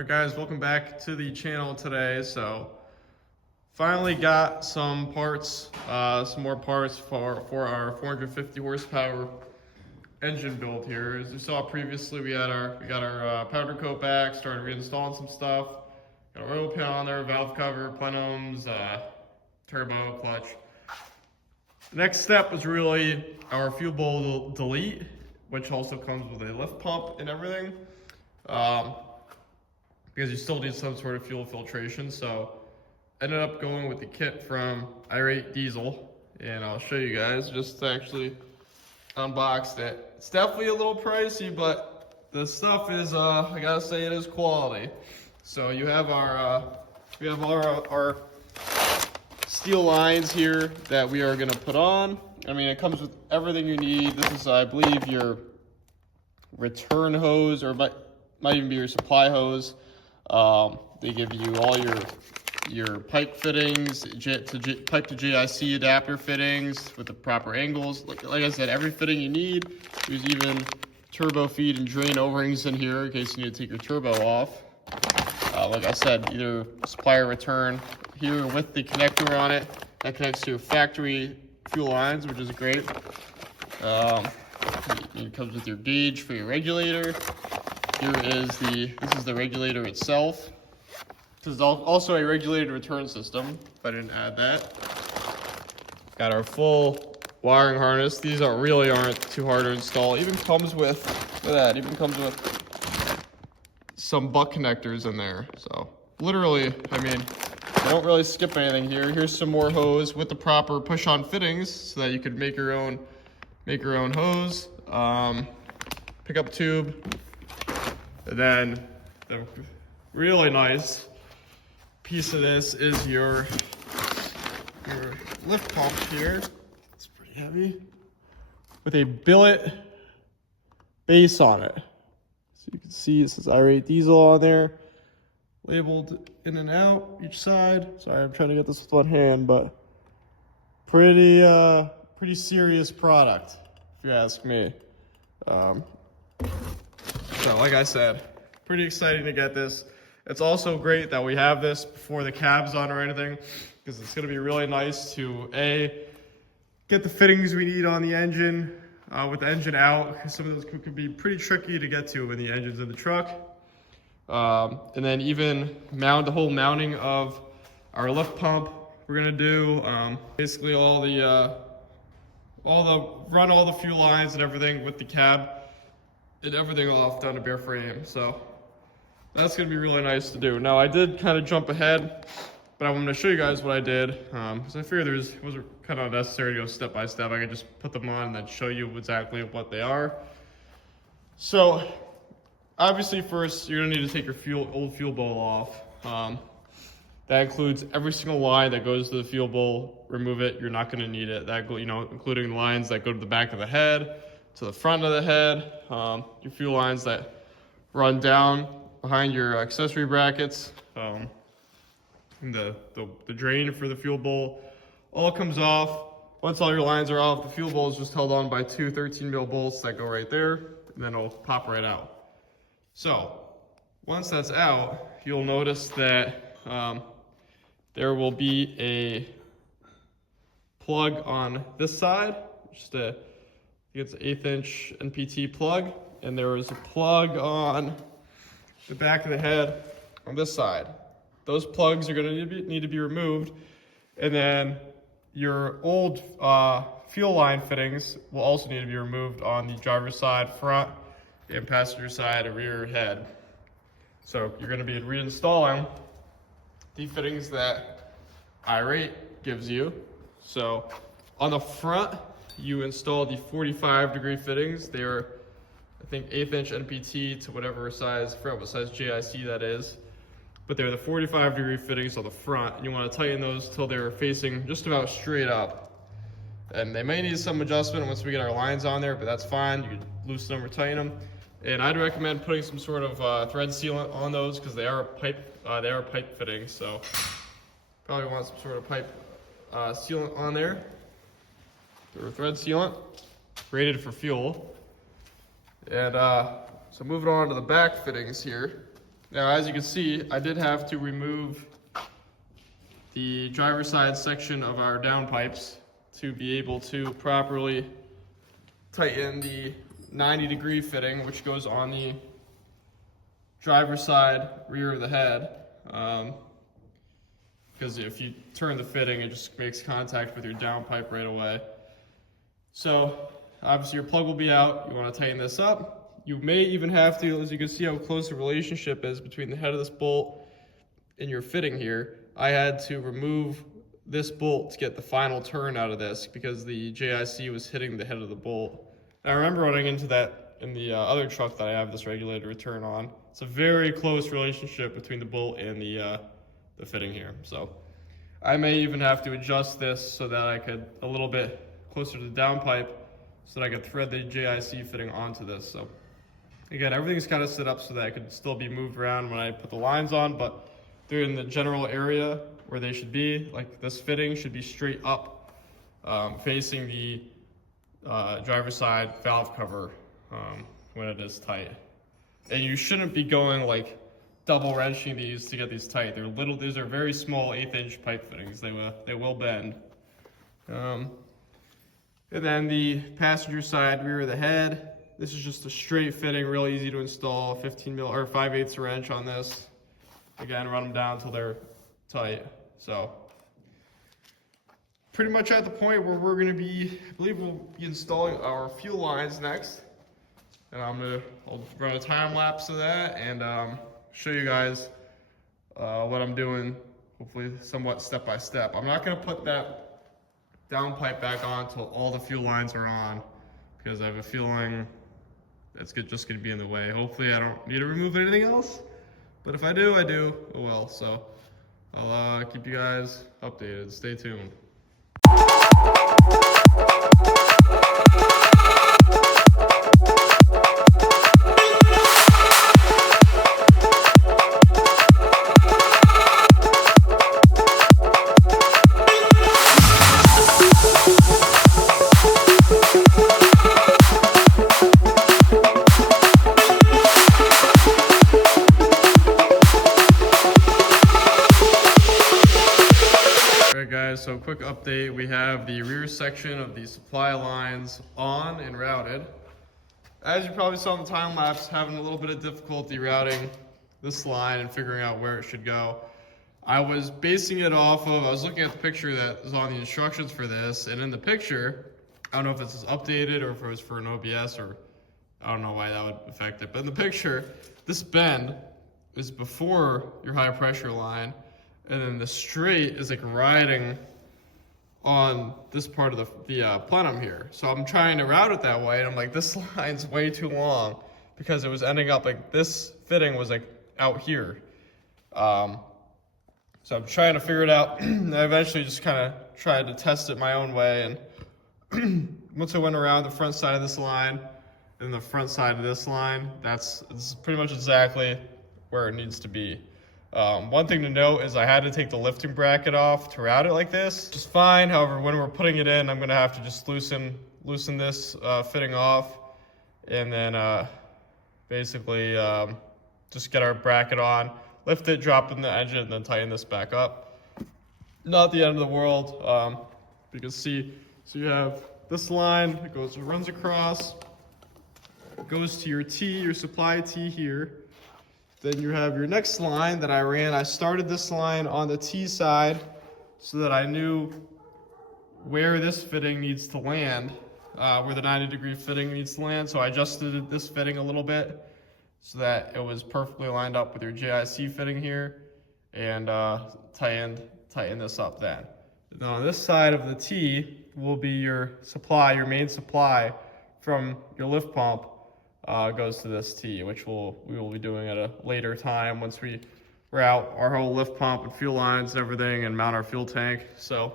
Alright guys, welcome back to the channel today. So finally got some parts, some more parts for our 450 horsepower engine build here. As you saw previously, we got our powder coat back, started reinstalling some stuff. Got our oil pan on there, valve cover, plenums, turbo, clutch. The next step was really our fuel bowl delete, which also comes with a lift pump and everything. Because you still need some sort of fuel filtration. So ended up going with the kit from Irate Diesel, and I'll show you guys. Just actually unboxed it. It's definitely a little pricey, but the stuff is I gotta say it is quality. So you have we have our steel lines here that we are gonna put on. I mean, it comes with everything you need. This is, I believe, your return hose, or might even be your supply hose. They give you all your pipe fittings, pipe to JIC adapter fittings with the proper angles. Like I said, every fitting you need. There's even turbo feed and drain O-rings in here in case you need to take your turbo off. Like I said, either supplier return here with the connector on it that connects to factory fuel lines, which is great. It comes with your gauge for your regulator. This is the regulator itself. This is also a regulated return system, if I didn't add that. Got our full wiring harness. These really aren't too hard to install. Even comes with, look at that, even comes with some butt connectors in there. So literally, I mean, I don't really skip anything here. Here's some more hose with the proper push-on fittings so that you could make your own hose. Pickup tube. And then the really nice piece of this is your lift pump here. It's pretty heavy. With a billet base on it. So you can see it says Irate Diesel on there. Labeled in and out each side. Sorry, I'm trying to get this with one hand, but pretty serious product, if you ask me. So like I said, pretty exciting to get this. It's also great that we have this before the cab's on or anything, because it's going to be really nice to get the fittings we need on the engine with the engine out. Some of those could be pretty tricky to get to when the engine's in the truck. And then even the whole mounting of our lift pump. We're going to do basically run all the fuel lines and everything with the cab. And everything off down to bare frame. So that's gonna be really nice to do. Now I did kind of jump ahead, but I'm gonna show you guys what I did. Because I figured it was kind of unnecessary to go step by step. I could just put them on and then show you exactly what they are. So obviously first you're gonna need to take your old fuel bowl off. That includes every single line that goes to the fuel bowl. Remove it, you're not gonna need it. Including lines that go to the back of the head, to the front of the head, your fuel lines that run down behind your accessory brackets, the drain for the fuel bowl, all comes off. Once all your lines are off, the fuel bowl is just held on by two 13mm bolts that go right there, and then it'll pop right out. So once that's out, you'll notice that there will be a plug on this side, just it's an 1/8 inch NPT plug, and there is a plug on the back of the head on this side. Those plugs are going to need to be removed, and then your old fuel line fittings will also need to be removed on the driver's side, front, and passenger side, and rear head. So you're going to be reinstalling the fittings that Irate gives you. So on the front, you install the 45-degree fittings. They're, I think, 1/8 inch NPT to whatever size, I forgot what size JIC that is. But they're the 45-degree fittings on the front. And you want to tighten those till they're facing just about straight up. And they may need some adjustment once we get our lines on there, but that's fine. You can loosen them or tighten them. And I'd recommend putting some sort of thread sealant on those because they are pipe fittings. So probably want some sort of pipe sealant on there. Or thread sealant, rated for fuel. And so moving on to the back fittings here. Now, as you can see, I did have to remove the driver's side section of our downpipes to be able to properly tighten the 90-degree fitting, which goes on the driver's side rear of the head. Because if you turn the fitting, it just makes contact with your downpipe right away. So obviously your plug will be out. You want to tighten this up. You may even have to, as you can see how close the relationship is between the head of this bolt and your fitting here. I had to remove this bolt to get the final turn out of this because the JIC was hitting the head of the bolt. And I remember running into that in the other truck that I have this regulator return on. It's a very close relationship between the bolt and the fitting here. So I may even have to adjust this so that I could a little bit closer to the downpipe so that I could thread the JIC fitting onto this. So again, everything's kind of set up so that it could still be moved around when I put the lines on, but they're in the general area where they should be. Like this fitting should be straight up, facing the driver's side valve cover when it is tight. And you shouldn't be going like double wrenching these to get these tight. These are very small 1/8" pipe fittings. They will bend. And then the passenger side rear of the head. This is just a straight fitting, real easy to install. 15 mil or 5/8 wrench on this. Again, run them down until they're tight. So pretty much at the point where we're gonna be, I believe we'll be installing our fuel lines next. And I'll run a time lapse of that and show you guys what I'm doing, hopefully somewhat step by step. I'm not gonna put that downpipe back on until all the fuel lines are on because I have a feeling that's just gonna be in the way. Hopefully I don't need to remove anything else, but if I do, I do. Oh well, so I'll keep you guys updated. Stay tuned. So quick update, we have the rear section of the supply lines on and routed. As you probably saw in the time lapse, having a little bit of difficulty routing this line and figuring out where it should go. I was basing it off of, I was looking at the picture that was on the instructions for this, and in the picture, I don't know if it's updated or if it was for an OBS or I don't know why that would affect it, but in the picture, this bend is before your high pressure line, and then the straight is like riding on this part of the plenum here. So I'm trying to route it that way, and I'm like, this line's way too long because it was ending up like this fitting was like out here. So I'm trying to figure it out. I eventually just kind of tried to test it my own way, and once I went around the front side of this line and the front side of this line, it's pretty much exactly where it needs to be. One thing to note is I had to take the lifting bracket off to route it like this, which is fine. However, when we're putting it in, I'm going to have to just loosen this fitting off, and then basically just get our bracket on, lift it, drop it in the engine, and then tighten this back up. Not the end of the world. You can see, so you have this line that runs across, goes to your T, your supply T here. Then you have your next line that I ran. I started this line on the T side so that I knew where this fitting needs to land, where the 90-degree fitting needs to land. So I adjusted this fitting a little bit so that it was perfectly lined up with your JIC fitting here, and tighten this up then. Now on this side of the T will be your supply, your main supply from your lift pump. Goes to this T, which we will be doing at a later time once we route our whole lift pump and fuel lines and everything and mount our fuel tank. So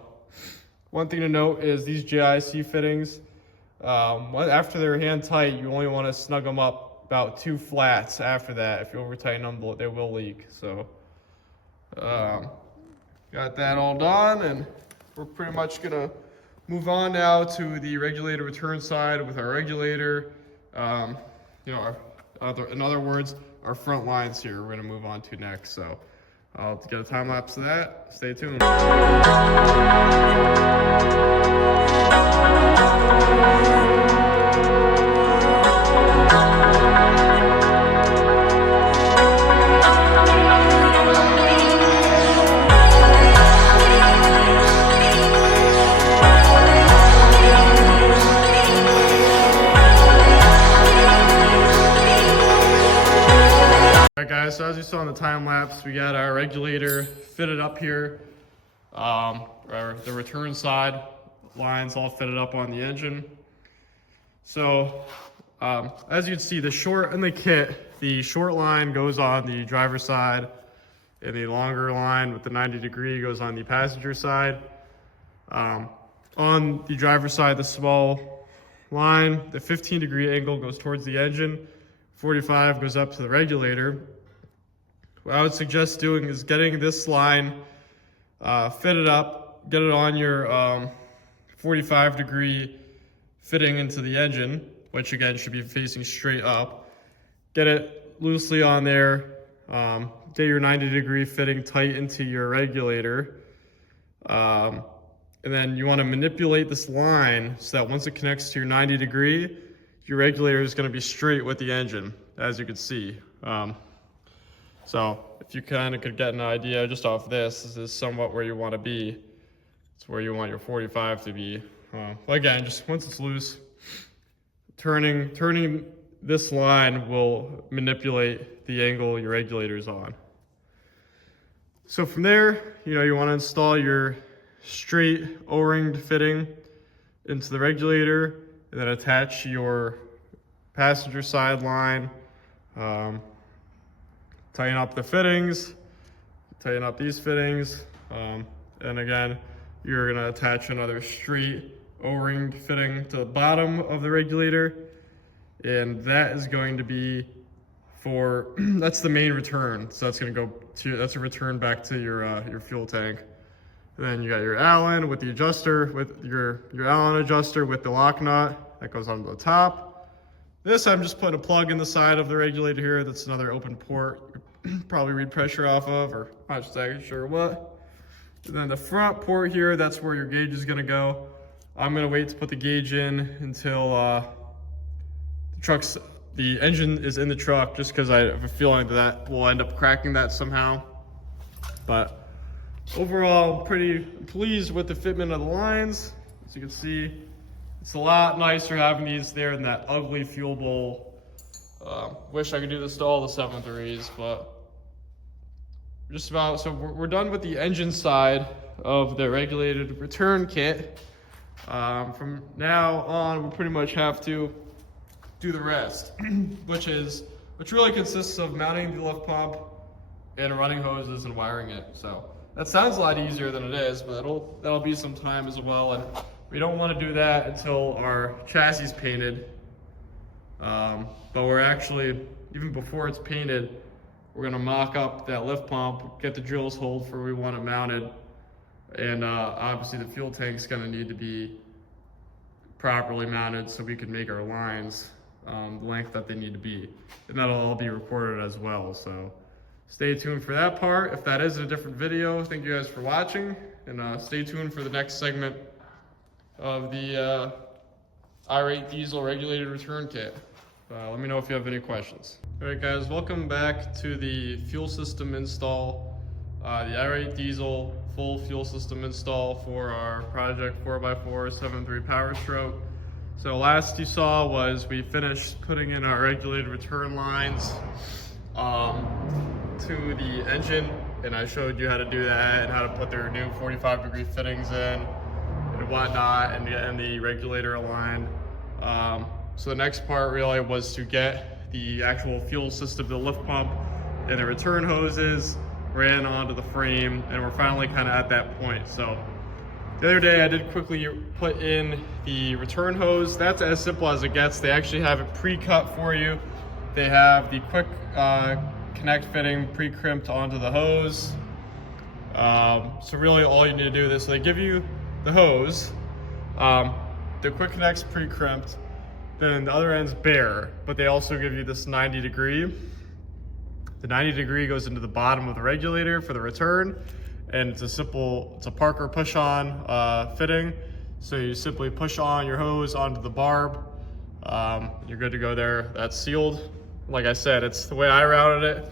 one thing to note is these JIC fittings, after they're hand tight, you only want to snug them up about 2 flats. After that, if you over tighten them, they will leak. So got that all done, and we're pretty much gonna move on now to the regulator return side with our regulator. In other words, our front lines here we're gonna move on to next. So I'll get a time lapse of that. Stay tuned. Alright guys, so as you saw in the time lapse, we got our regulator fitted up here. The return side lines all fitted up on the engine. So as you can see, the short in the kit, the short line goes on the driver's side, and the longer line with the 90-degree goes on the passenger side. On the driver's side, the small line, the 15-degree angle goes towards the engine. 45 goes up to the regulator. What I would suggest doing is getting this line fitted up, get it on your 45-degree fitting into the engine, which again should be facing straight up. Get it loosely on there, get your 90-degree fitting tight into your regulator. And then you want to manipulate this line so that once it connects to your 90-degree, your regulator is going to be straight with the engine, as you can see. So if you kind of could get an idea just off this is somewhat where you want to be. It's where you want your 45 to be. Again, just once it's loose, turning this line will manipulate the angle your regulator is on. So from there, you want to install your straight O-ringed fitting into the regulator, and then attach your passenger side line, tighten up the fittings, tighten up these fittings, and again, you're gonna attach another straight O-ring fitting to the bottom of the regulator, and that is going to be for, that's the main return. So that's gonna go to, that's a return back to your fuel tank. And then you got your Allen with the adjuster, with your Allen adjuster with the lock nut that goes onto the top. This, I'm just putting a plug in the side of the regulator here. That's another open port. You probably read pressure off of, or I'm not exactly sure what. And then the front port here, that's where your gauge is gonna go. I'm gonna wait to put the gauge in until the engine is in the truck, just because I have a feeling that we'll end up cracking that somehow. But overall, I'm pretty pleased with the fitment of the lines. As you can see, it's a lot nicer having these there than that ugly fuel bowl. Wish I could do this to all the 7.3s, but just about, so we're done with the engine side of the regulated return kit. From now on, we pretty much have to do the rest, which really consists of mounting the lift pump and running hoses and wiring it. So that sounds a lot easier than it is, but that'll be some time as well. And we don't want to do that until our chassis is painted. But we're actually, even before it's painted, we're gonna mock up that lift pump, get the drills holed for where we want it mounted. And obviously the fuel tank's gonna need to be properly mounted so we can make our lines the length that they need to be. And that'll all be recorded as well. So stay tuned for that part. If that is a different video, thank you guys for watching. And stay tuned for the next segment of the Irate diesel regulated return kit. Let me know if you have any questions. All right guys, welcome back to the fuel system install. The Irate diesel full fuel system install for our project 4x4 7.3 Powerstroke. So last you saw was we finished putting in our regulated return lines to the engine, and I showed you how to do that and how to put their new 45-degree fittings in and whatnot, and getting the regulator aligned. So the next part really was to get the actual fuel system, the lift pump and the return hoses ran onto the frame, and we're finally kind of at that point. So the other day I did quickly put in the return hose. That's as simple as it gets. They actually have it pre-cut for you. They have the quick connect fitting pre-crimped onto the hose. So really all you need to do is, so they give you the hose, the quick connect's pre-crimped, then the other end's bare, but they also give you this 90-degree. The 90 degree goes into the bottom of the regulator for the return, and it's a Parker push-on fitting. So you simply push on your hose onto the barb. You're good to go there. That's sealed. Like I said, it's the way I routed it.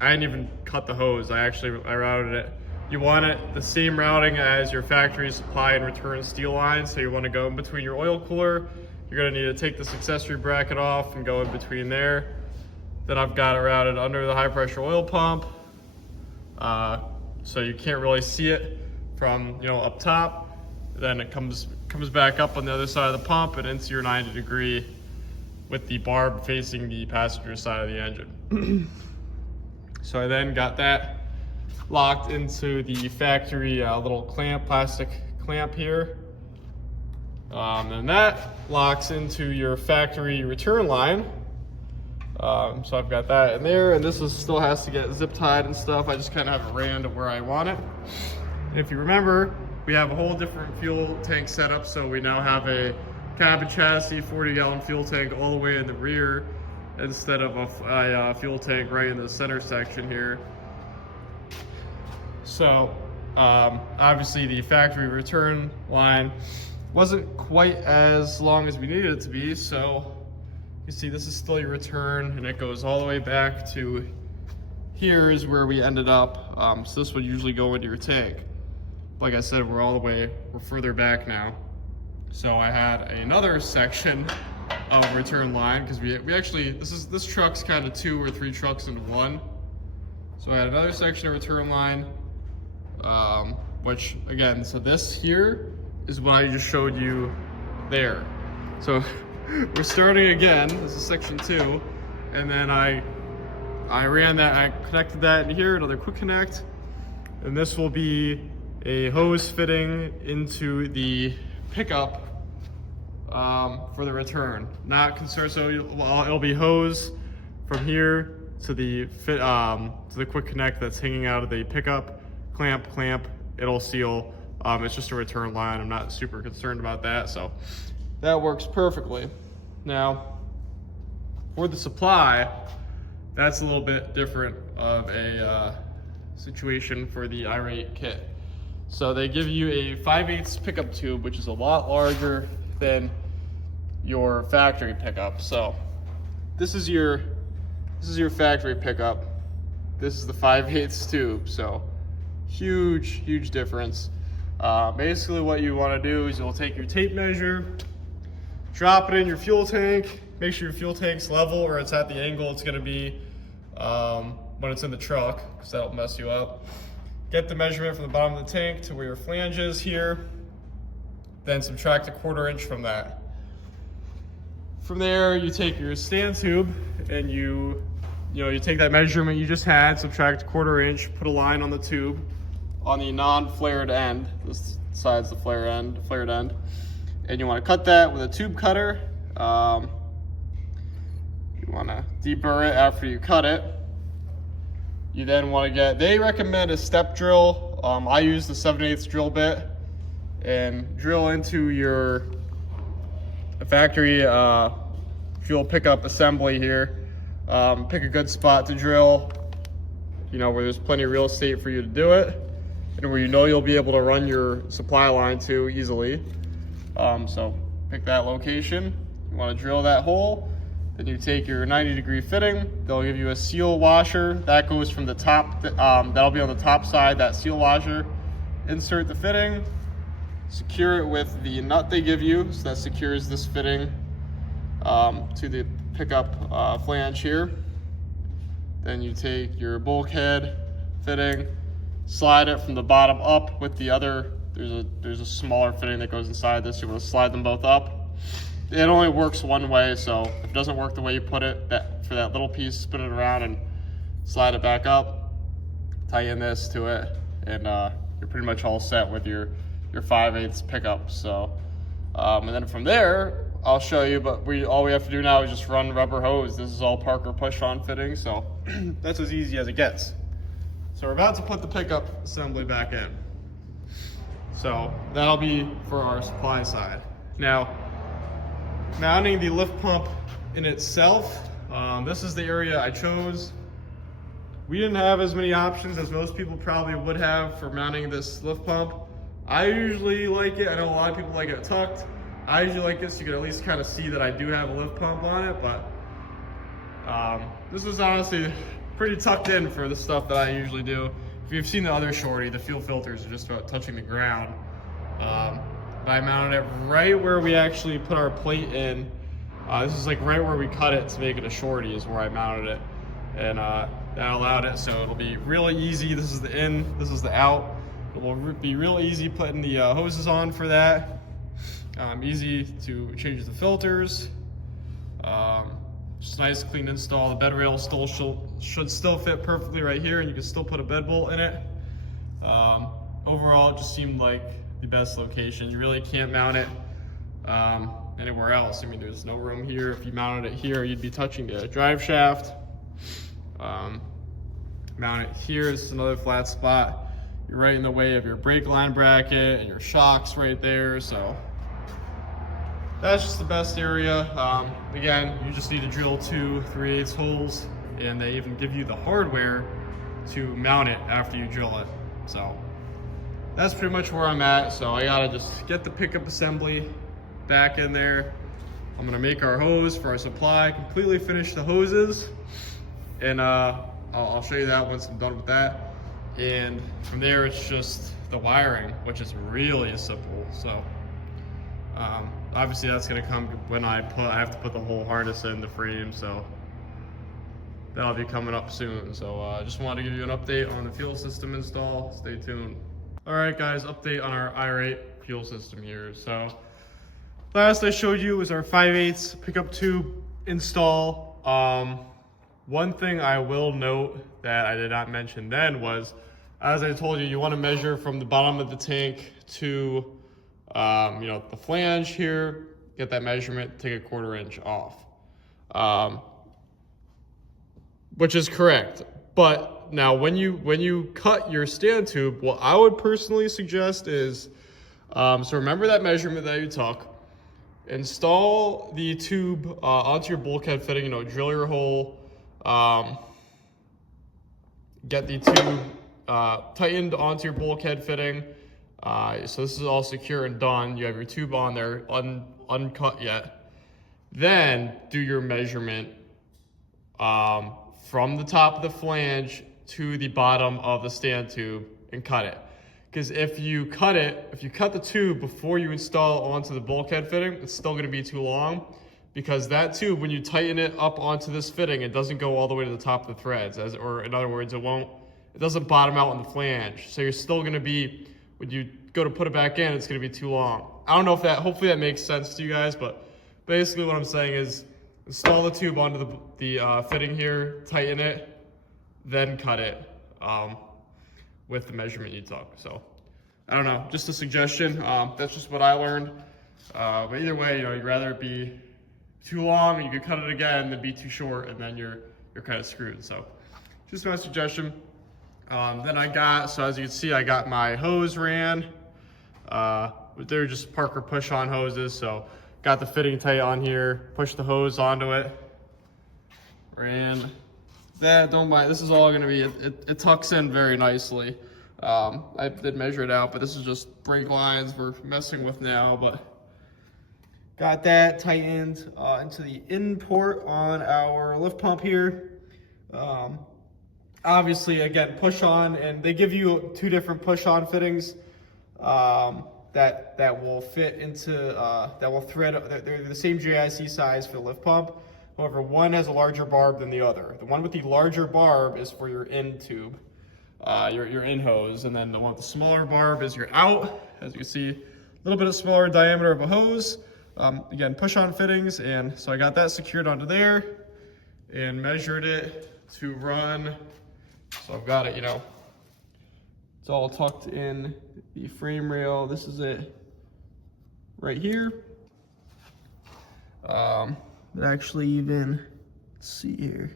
I didn't even cut the hose. I routed it. You want it the same routing as your factory supply and return steel line. So you want to go in between your oil cooler. You're going to need to take this accessory bracket off and go in between there. Then I've got it routed under the high pressure oil pump. So you can't really see it from, you know, up top. Then it comes back up on the other side of the pump and into your 90 degree with the barb facing the passenger side of the engine. So I then got that locked into the factory little clamp, plastic clamp here. And that locks into your factory return line. So I've got that in there, and still has to get zip tied and stuff. I just kind of have it ran to where I want it. And if you remember, we have a whole different fuel tank setup. So we now have a cabin chassis 40-gallon fuel tank all the way in the rear instead of a fuel tank right in the center section here. So obviously the factory return line wasn't quite as long as we needed it to be. So you see this is still your return, and it goes all the way back to here is where we ended up. So this would usually go into your tank. Like I said, we're further back now. So I had another section of return line because we actually, this truck's kind of 2 or 3 trucks into one. So I had another section of return line, which again, so this here is what I just showed you there. So we're starting again. This is section 2, and then I ran that, I connected that in here, another quick connect, and this will be a hose fitting into the pickup for the return. Not concerned, so it'll be hose from here to the quick connect that's hanging out of the pickup, clamp, it'll seal. It's just a return line. I'm not super concerned about that, so that works perfectly. Now, for the supply, that's a little bit different of a situation for the Irate kit. So they give you a 5/8 pickup tube, which is a lot larger than your factory pickup. So this is your factory pickup. This is the 5/8 tube. So huge difference. Basically what you want to do is you'll take your tape measure, drop it in your fuel tank, make sure your fuel tank's level or it's at the angle it's going to be when it's in the truck, because that'll mess you up. Get the measurement from the bottom of the tank to where your flange is here, then subtract a 1/4 inch from that. From there, you take your stand tube and you take that measurement you just had, subtract a 1/4 inch, put a line on the tube on the non-flared end. This side's the flared end, and you want to cut that with a tube cutter. You want to deburr it after you cut it. You then want to they recommend a step drill. I use the 7/8 drill bit and drill into your factory fuel pickup assembly here. Pick a good spot to drill, where there's plenty of real estate for you to do it, and where you'll be able to run your supply line to easily. So pick that location. You want to drill that hole. Then you take your 90 degree fitting. They'll give you a seal washer that goes from the top. That'll be on the top side, that seal washer. Insert the fitting, secure it with the nut they give you, so that secures this fitting to the pickup flange here. Then you take your bulkhead fitting, slide it from the bottom up with the other. There's a smaller fitting that goes inside this. You want to slide them both up. It only works one way, so if it doesn't work the way you put it, for that little piece, spin it around and slide it back up, tie in this to it, and you're pretty much all set with your 5/8 pickup. So, and then from there, I'll show you, but all we have to do now is just run rubber hose. This is all Parker push-on fitting, so that's as easy as it gets. So we're about to put the pickup assembly back in. So that'll be for our supply side. Now, mounting the lift pump in itself, this is the area I chose. we didn't have as many options as most people probably would have for mounting this lift pump. I usually like it. I know a lot of people like it tucked. I usually like this. You can at least kind of see that I do have a lift pump on it, but this was honestly pretty tucked in for the stuff that I usually do. If you've seen the other shorty, the fuel filters are just about touching the ground. But I mounted it right where we actually put our plate in. This is like right where we cut it to make it a shorty is where I mounted it. And that allowed it, so it'll be really easy. This is the in, this is the out. It will be real easy putting the hoses on for that. Easy to change the filters. Just nice clean install. The bed rail still should still fit perfectly right here, and you can still put a bed bolt in it. Overall, it just seemed like the best location. You really can't mount it anywhere else. I mean, there's no room here. If you mounted it here, you'd be touching the drive shaft. Mount it here. This is another flat spot. You're right in the way of your brake line bracket and your shocks right there. So that's just the best area. Again, you just need to drill 2 3/8 holes, and they even give you the hardware to mount it after you drill it. So that's pretty much where I'm at. So I gotta just get the pickup assembly back in there. I'm gonna make our hose for our supply, completely finish the hoses, and I'll show you that once I'm done with that. And from there, it's just the wiring, which is really simple. So obviously that's gonna come when I have to put the whole harness in the frame, so that'll be coming up soon. So I just wanted to give you an update on the fuel system install. Stay tuned. All right, guys, update on our Irate fuel system here. So last I showed you was our 5/8 pickup tube install. One thing I will note that I did not mention then was, as I told you, you want to measure from the bottom of the tank to the flange here. Get that measurement, take a 1/4 inch off, which is correct. But now when you cut your stand tube, what I would personally suggest is, so remember that measurement that you took, install the tube onto your bulkhead fitting, drill your hole, get the tube tightened onto your bulkhead fitting. So this is all secure and done. You have your tube on there, uncut yet. Then do your measurement from the top of the flange to the bottom of the stand tube and cut it. Because if you cut the tube before you install onto the bulkhead fitting, it's still gonna be too long, because that tube, when you tighten it up onto this fitting, it doesn't go all the way to the top of the threads, or in other words, it doesn't bottom out on the flange. So you're still gonna be, when you go to put it back in, it's gonna be too long. I don't know if hopefully that makes sense to you guys, but basically what I'm saying is install the tube onto the fitting here, tighten it, then cut it with the measurement you took. So I don't know, just a suggestion. That's just what I learned. But either way, you'd rather it be too long, you could cut it again, than be too short, and then you're kind of screwed. So just my suggestion. Then so as you can see, I got my hose ran. They're just Parker push-on hoses, so got the fitting tight on here, pushed the hose onto it, ran that. Don't mind, this is all gonna be, it tucks in very nicely. I did measure it out, but this is just brake lines we're messing with now, but got that tightened into the in port on our lift pump here. Obviously, again, push on, and they give you 2 different push on fittings that will fit into, that will thread, they're the same JIC size for the lift pump. However, one has a larger barb than the other. The one with the larger barb is for your in tube, your in hose, and then the one with the smaller barb is your out. As you can see, a little bit of smaller diameter of a hose. Again, push on fittings, and so I got that secured onto there and measured it to run. So I've got it, it's all tucked in the frame rail. This is it right here. It actually even, let's see here.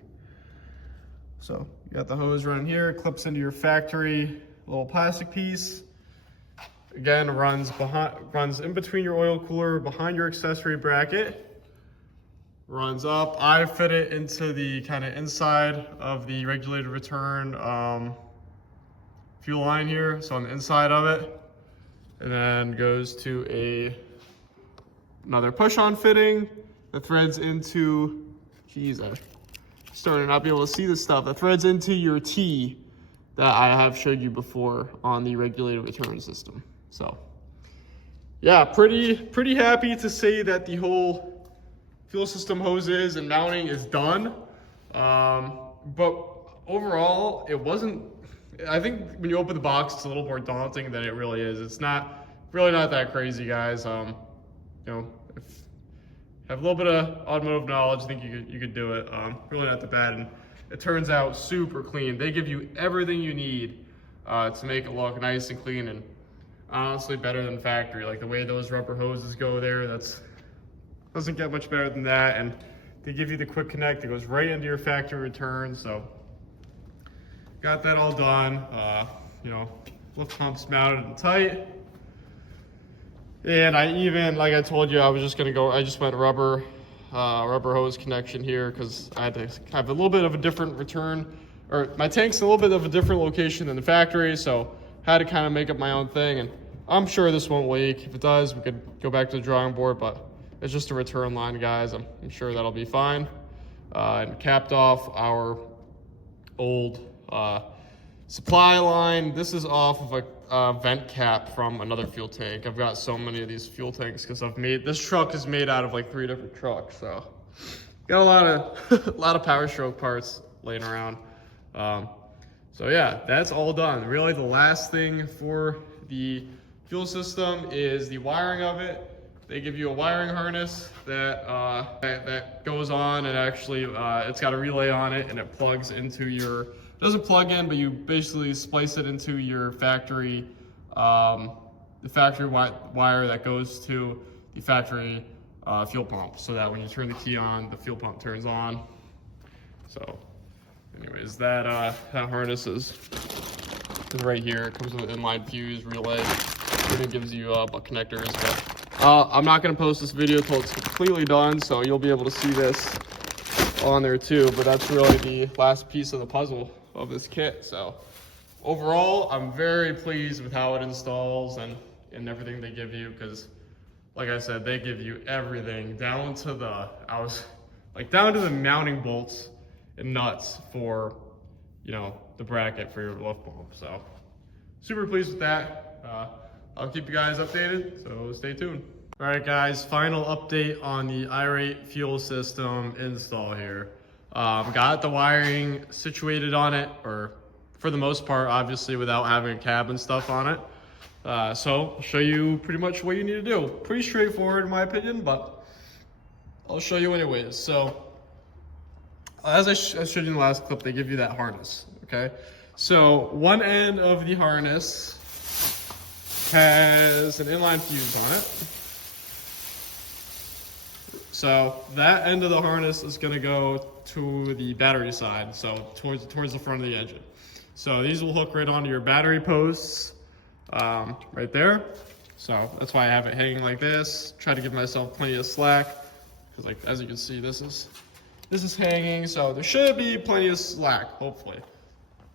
So you got the hose running here, it clips into your factory little plastic piece. Again, runs in between your oil cooler, behind your accessory bracket. runs up. I fit it into the kind of inside of the regulator return fuel line here, so on the inside of it, and then goes to another push-on fitting that threads into, geez, I'm starting to not be able to see this stuff, that threads into your T that I have showed you before on the regulator return system. So yeah, pretty happy to say that the whole fuel system hoses and mounting is done. But overall, it wasn't, I think when you open the box, it's a little more daunting than it really is. It's really not that crazy, guys. You know, if you have a little bit of automotive knowledge, I think you could do it. Really not that bad, and it turns out super clean. They give you everything you need to make it look nice and clean, and honestly better than factory. Like the way those rubber hoses go there, doesn't get much better than that. And they give you the quick connect that goes right into your factory return. So got that all done. You know, lift pumps mounted and tight. And I even, like I told you, I just went rubber hose connection here because I had to have a little bit of a different return, or my tank's a little bit of a different location than the factory, so had to kind of make up my own thing. And I'm sure this won't leak. If it does, we could go back to the drawing board, but it's just a return line, guys. I'm sure that'll be fine. And capped off our old supply line. This is off of a vent cap from another fuel tank. I've got so many of these fuel tanks because this truck is made out of like 3 different trucks. So got a lot of Powerstroke parts laying around. So yeah, that's all done. Really the last thing for the fuel system is the wiring of it. They give you a wiring harness that goes on, and actually it's got a relay on it, and it plugs into your, doesn't plug in, but you basically splice it into your factory, the factory wire that goes to the factory fuel pump, so that when you turn the key on, the fuel pump turns on. So anyways, that harness is right here. It comes with an inline fuse, relay, and it gives you butt connectors. But I'm not going to post this video until it's completely done, so you'll be able to see this on there too. But that's really the last piece of the puzzle of this kit. So overall, I'm very pleased with how it installs and everything they give you, because like I said, they give you everything down to down to the mounting bolts and nuts for, you know, the bracket for your lift pump. So super pleased with that. I'll keep you guys updated, so stay tuned. All right, guys, final update on the Irate fuel system install here. Got the wiring situated on it, or for the most part, obviously, without having a cab and stuff on it. So I'll show you pretty much what you need to do. Pretty straightforward in my opinion, but I'll show you anyways. So as I showed you in the last clip, they give you that harness, okay? So one end of the harness has an inline fuse on it. So that end of the harness is going to go to the battery side, so towards the front of the engine. So these will hook right onto your battery posts right there. So that's why I have it hanging like this. Try to give myself plenty of slack, because like as you can see, this is hanging, so there should be plenty of slack, hopefully.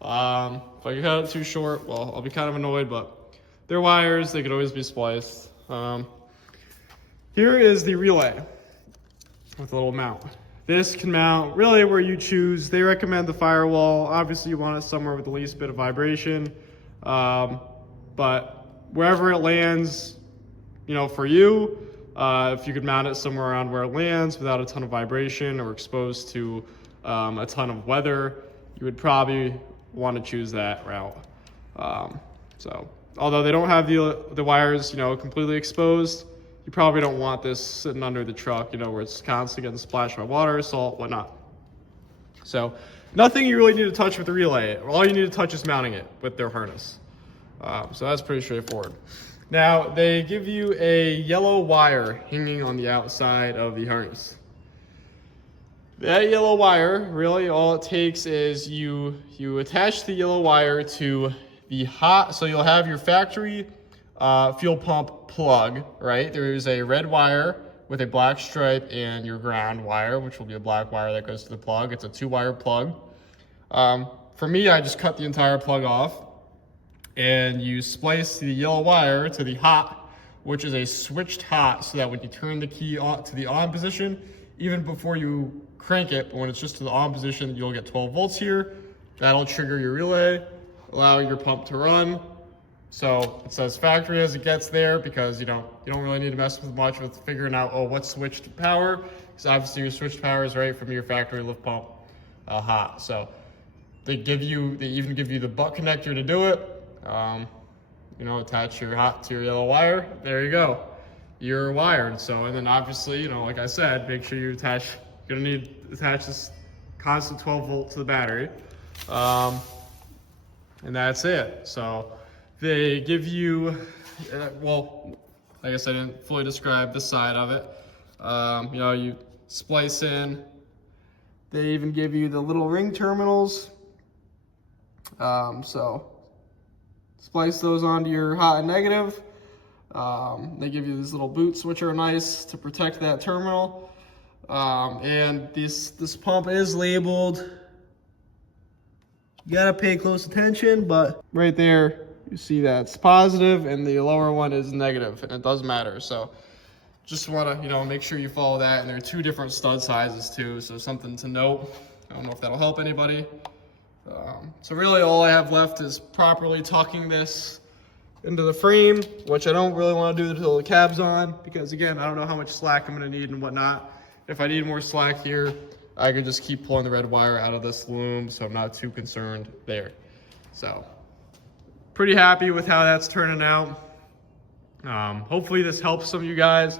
If I cut it too short, well, I'll be kind of annoyed, but they're wires, they could always be spliced. Here is the relay with a little mount. This can mount really where you choose. They recommend the firewall. Obviously you want it somewhere with the least bit of vibration. But wherever it lands, you know, for you, if you could mount it somewhere around where it lands without a ton of vibration or exposed to a ton of weather, you would probably want to choose that route. So although they don't have the wires, you know, completely exposed, you probably don't want this sitting under the truck, you know, where it's constantly getting splashed by water, salt, whatnot. So nothing you really need to touch with the relay. All you need to touch is mounting it with their harness. So that's pretty straightforward. Now they give you a yellow wire hanging on the outside of the harness. That yellow wire, really all it takes is you attach the yellow wire to the so you'll have your factory fuel pump plug, right? There's a red wire with a black stripe and your ground wire, which will be a black wire that goes to the plug. It's a 2-wire plug. For me, I just cut the entire plug off, and you splice the yellow wire to the hot, which is a switched hot, so that when you turn the key on to the on position, even before you crank it, but when it's just to the on position, you'll get 12 volts here. That'll trigger your relay, allowing your pump to run. So it's as factory as it gets there, because you don't really need to mess with much with figuring out, oh, what's switched power, because obviously your switched power is right from your factory lift pump hot. So they even give you the butt connector to do it. Attach your hot to your yellow wire. There you go. You're wired. So, and then obviously, like I said, make sure you attach, you're gonna need to attach this constant 12 volt to the battery. And that's it. So they give you, well, I guess I didn't fully describe this side of it. You splice in. They even give you the little ring terminals. So splice those onto your hot and negative. They give you these little boots, which are nice to protect that terminal. And this pump is labeled. You gotta pay close attention, but right there, you see that it's positive and the lower one is negative, and it does matter. So just wanna, make sure you follow that. And there are 2 different stud sizes too, so something to note. I don't know if that'll help anybody. So really all I have left is properly tucking this into the frame, which I don't really want to do until the cab's on, because again, I don't know how much slack I'm going to need and whatnot. If I need more slack here, I could just keep pulling the red wire out of this loom, so I'm not too concerned there. So pretty happy with how that's turning out. Hopefully this helps some of you guys.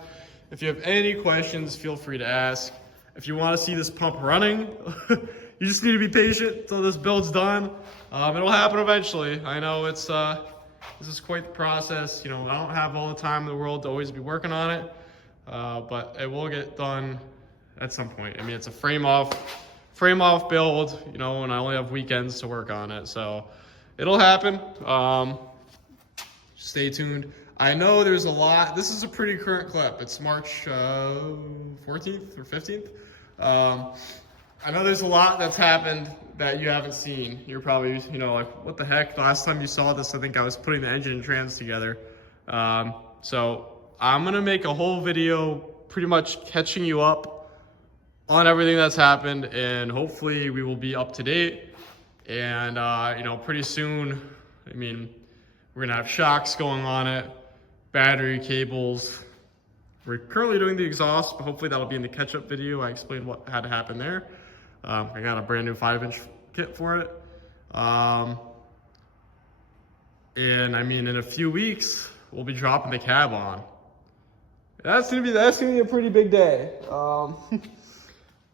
If you have any questions, feel free to ask. If you want to see this pump running, you just need to be patient until this build's done. It'll happen eventually. I know it's this is quite the process. I don't have all the time in the world to always be working on it, but it will get done at some point. I mean, it's a frame off build, and I only have weekends to work on it, so it'll happen. Stay tuned. I know there's a lot. This is a pretty current clip. It's March 14th or 15th. I know there's a lot that's happened that you haven't seen. You're probably, like, what the heck? Last time you saw this, I think I was putting the engine and trans together. So I'm gonna make a whole video pretty much catching you up on everything that's happened, and hopefully we will be up to date. And, pretty soon, I mean, we're gonna have shocks going on it, battery cables. We're currently doing the exhaust, but hopefully that'll be in the catch-up video. I explained what had to happen there. I got a brand new 5-inch kit for it. And I mean, in a few weeks, we'll be dropping the cab on. That's gonna be a pretty big day.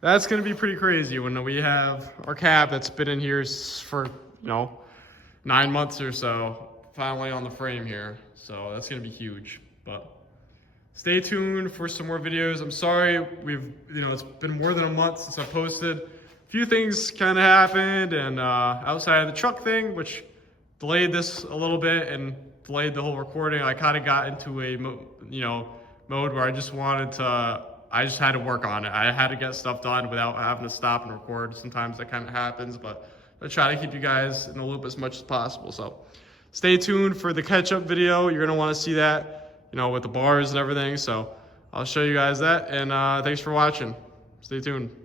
That's gonna be pretty crazy when we have our cab that's been in here for 9 months or so, finally on the frame here. So that's gonna be huge. But stay tuned for some more videos. I'm sorry, it's been more than a month since I posted. A few things kind of happened, and outside of the truck thing, which delayed this a little bit and delayed the whole recording, I kind of got into a mode where I just had to work on it. I had to get stuff done without having to stop and record. Sometimes that kind of happens, but I try to keep you guys in the loop as much as possible. So stay tuned for the catch-up video. You're gonna want to see that, with the bars and everything. So I'll show you guys that, and thanks for watching. Stay tuned.